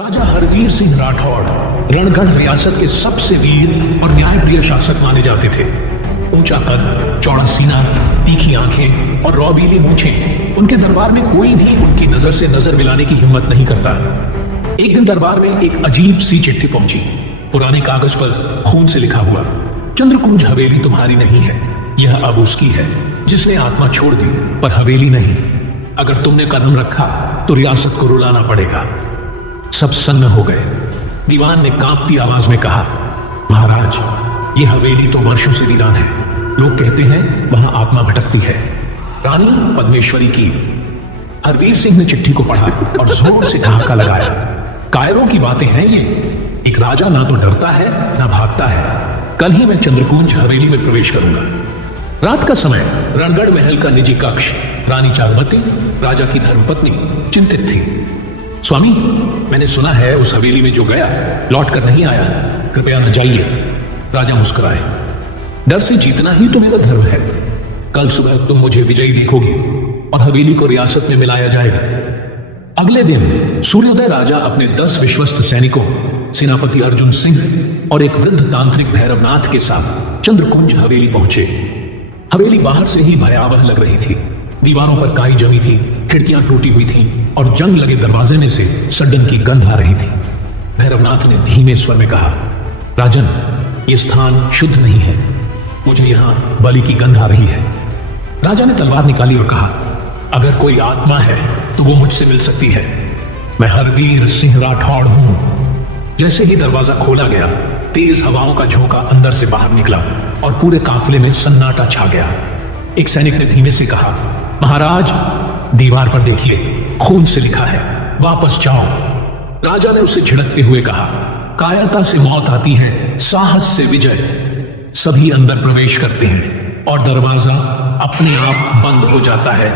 राजा हरवीर सिंह राठौड़ रणगढ़ रियासत के सबसे वीर और न्यायप्रिय शासक माने जाते थे। ऊंचा कद, चौड़ा सीना, तीखी आंखें और रौबीली मूंछें, उनके दरबार में कोई भी उनकी नजर से नजर मिलाने की हिम्मत नहीं करता। एक दिन दरबार में एक अजीब सी चिट्ठी पहुंची। पुराने कागज पर खून से लिखा हुआ, चंद्रकुंज हवेली तुम्हारी नहीं है, यह अब उसकी है जिसने आत्मा छोड़ दी, पर हवेली नहीं। अगर तुमने कदम रखा तो रियासत को रुलाना पड़ेगा। सब सन्न हो गए। दीवान ने कांपती आवाज में कहा, महाराज, यह हवेली तो वर्षों से वीरान है। लोग कहते हैं वहां आत्मा भटकती है। रानी पद्मेश्वरी की। हरवीर सिंह ने चिट्ठी को पढ़ा और जोर से ठहाका लगाया। कायरों की बातें हैं ये। एक राजा ना तो डरता है ना भागता है। कल ही मैं चंद्रकुंज हवेली में प्रवेश करूंगा। रात का समय। रणगढ़ महल का निजी कक्ष। रानी चारुमती, राजा की धर्मपत्नी, चिंतित थी। स्वामी, मैंने सुना है उस हवेली में जो गया लौट कर नहीं आया, कृपया न जाइए। राजा मुस्कुराए। डर से जीतना ही तो मेरा धर्म है। कल सुबह तुम मुझे विजयी देखोगे और हवेली को रियासत में मिलाया जाएगा। अगले दिन सूर्योदय राजा अपने 10 विश्वस्त सैनिकों, सेनापति अर्जुन सिंह और एक वृद्ध तांत्रिक भैरवनाथ के साथ चंद्रकुंज हवेली पहुंचे। हवेली बाहर से ही भयावह लग रही थी। दीवारों पर काई जमी थी, खिड़कियां टूटी हुई थीं और जंग लगे दरवाजे में से सड्डन की गंध आ रही थी। भैरवनाथ ने धीमे स्वर में कहा, राजन, ये स्थान शुद्ध नहीं है। मुझे यहां बलि की गंध आ रही है। राजा ने तलवार निकाली और कहा, अगर कोई आत्मा है तो वो मुझसे मिल सकती है। मैं हरवीर सिंह राठौड़ हूं। जैसे ही दरवाजा खोला गया, तेज हवाओं का झोंका अंदर से बाहर निकला और पूरे काफिले में सन्नाटा छा गया। एक सैनिक ने धीमे से कहा, महाराज, दीवार पर देखिए, खून से लिखा है, वापस जाओ। राजा ने उसे झिड़कते हुए कहा, कायरता से मौत आती है, साहस से विजय। सभी अंदर प्रवेश करते हैं और दरवाजा अपने आप बंद हो जाता है।